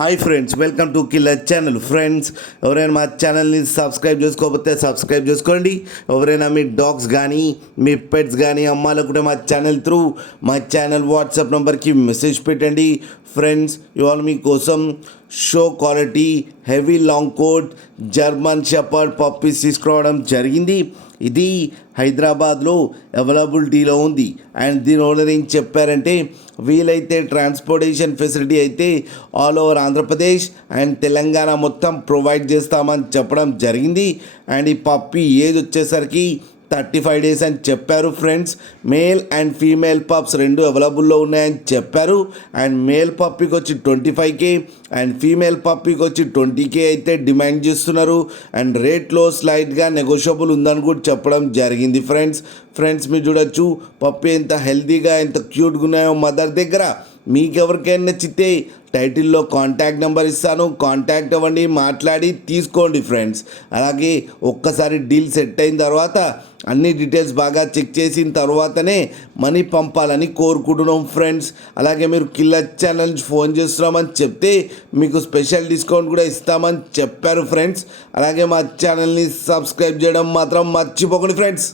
Hi friends, welcome to killer channel. Friends, ఎవరైనా మా ఛానల్ని సబ్స్క్రైబ్ చేసుకోకపోతే సబ్స్క్రైబ్ చేసుకోండి. ఎవరైనా మీ డాగ్స్ కానీ మీ పెట్స్ కానీ అమ్మాలనుకుంటే మా ఛానల్ త్రూ మా ఛానల్ వాట్సాప్ నెంబర్కి మెసేజ్ పెట్టండి. ఫ్రెండ్స్, ఇవాళ మీకోసం show quality heavy long coat German shepherd puppies తీసుకురావడం జరిగింది. ఇది హైదరాబాద్లో అవైలబిలిటీలో ఉంది. అండ్ దీని ఓనర్ ఏం చెప్పారంటే, వీలైతే ట్రాన్స్పోర్టేషన్ ఫెసిలిటీ అయితే all over Andhra Pradesh and Telangana మొత్తం ప్రొవైడ్ చేస్తామని చెప్పడం జరిగింది. అండ్ ఈ పప్పీ ఏజ్ వచ్చేసరికి 35 days అని చెప్పారు. Friends, male and female pups రెండు అవైలబుల్లో ఉన్నాయని చెప్పారు. అండ్ మేల్ పప్పీకి వచ్చి 25K అండ్ ఫీమేల్ పప్పీకి వచ్చి 20K అయితే డిమాండ్ చేస్తున్నారు. అండ్ రేట్లో స్లైట్గా నెగోషియబుల్ ఉందని కూడా చెప్పడం జరిగింది. ఫ్రెండ్స్ మీరు చూడొచ్చు పప్పీ ఎంత హెల్తీగా ఎంత క్యూట్గా ఉన్నాయో మదర్ దగ్గర. మీకెవరికైనా నచ్చితే టైటిల్లో కాంటాక్ట్ నెంబర్ ఇస్తాను, కాంటాక్ట్ అవ్వండి, మాట్లాడి తీసుకోండి. ఫ్రెండ్స్, అలాగే ఒక్కసారి డీల్ సెట్ అయిన తర్వాత అన్ని డీటెయిల్స్ బాగా చెక్ చేసిన తర్వాతనే మనీ పంపాలని కోరుకుంటున్నాం. ఫ్రెండ్స్, అలాగే మీరు కిల్లర్ ఛానల్ నుంచి ఫోన్ చేస్తున్నామని చెప్తే మీకు స్పెషల్ డిస్కౌంట్ కూడా ఇస్తామని చెప్పారు. ఫ్రెండ్స్, అలాగే మా ఛానల్ని సబ్స్క్రైబ్ చేయడం మాత్రం మర్చిపోకండి. ఫ్రెండ్స్.